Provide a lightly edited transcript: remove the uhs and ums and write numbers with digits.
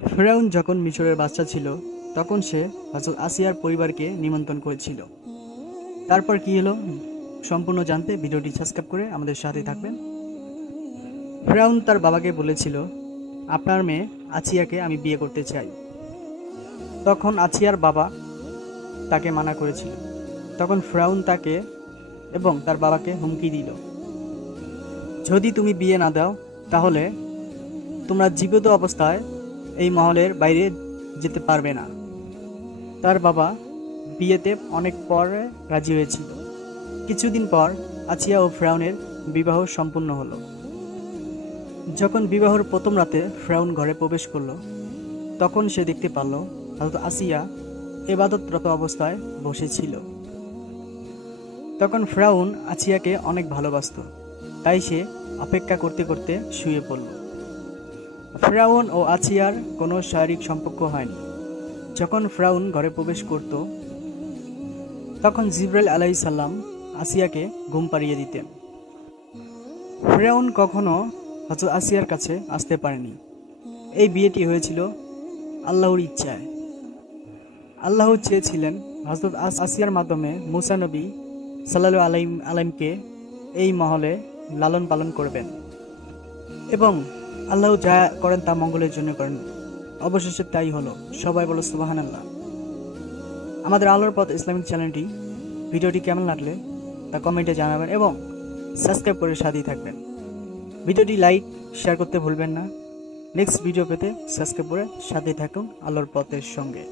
ফেরাউন যখন মিশরের বাচ্চা ছিল তখন সে হযরত আসিয়ার পরিবারকে নিমন্ত্রণ করেছিল। তারপর কি হলো সম্পূর্ণ জানতে ভিডিওটি সাবস্ক্রাইব করে আমাদের সাথে থাকবেন। ফেরাউন তার বাবাকে বলেছিল, আপনার মেয়ে আসিয়াকে আমি বিয়ে করতে চাই। তখন আসিয়ার বাবা তাকে মানা করেছিল। তখন ফেরাউন তাকে এবং তার বাবাকে হুমকি দিল, যদি তুমি বিয়ে না দাও তাহলে তোমরা জীবিত অবস্থায় এই মহলের বাইরে যেতে পারবে না। তার বাবা বিয়েতে অনেক পরে রাজি হয়েছিল। কিছুদিন পর আসিয়া ও ফেরাউনের বিবাহ সম্পূর্ণ হলো। যখন বিবাহের প্রথম রাতে ফেরাউন ঘরে প্রবেশ করলো, তখন সে দেখতে পারল হযরত আসিয়া ইবাদতরত অবস্থায় বসেছিল। তখন ফেরাউন আসিয়াকে অনেক ভালোবাসতো, তাই সে অপেক্ষা করতে করতে শুয়ে পড়ল। ফেরাউন ও আসিয়ার কোনো শারীরিক সম্পর্ক হয়নি। যখন ফেরাউন ঘরে প্রবেশ করত, তখন জিবরাইল আলাইহিস সালাম আসিয়াকে ঘুম পাড়িয়ে দিতেন। ফেরাউন কখনো হযরত আসিয়ার কাছে আসতে পারেনি। এই বিয়েটি হয়েছিল আল্লাহর ইচ্ছায়। আল্লাহ চেয়েছিলেন হযরত আসিয়ার মাধ্যমে মুসা নবী সাল্লাল্লাহু আলাইহিকে এই মহলে লালন পালন করবেন এবং আল্লাহ যা করেন তা মঙ্গলের জন্য করেন। অবশেষে তাই হলো। সবাই বলো সুবহানাল্লাহ। আমাদের আলোর পথ ইসলামিক চ্যানেলটি ভিডিওটি কেমন লাগলে তা কমেন্টে জানাবেন এবং সাবস্ক্রাইব করে সাথেই থাকবেন। ভিডিওটি লাইক শেয়ার করতে ভুলবেন না। নেক্সট ভিডিও পেতে সাবস্ক্রাইব করে সাথেই থাকুন আলোর পথের সঙ্গে।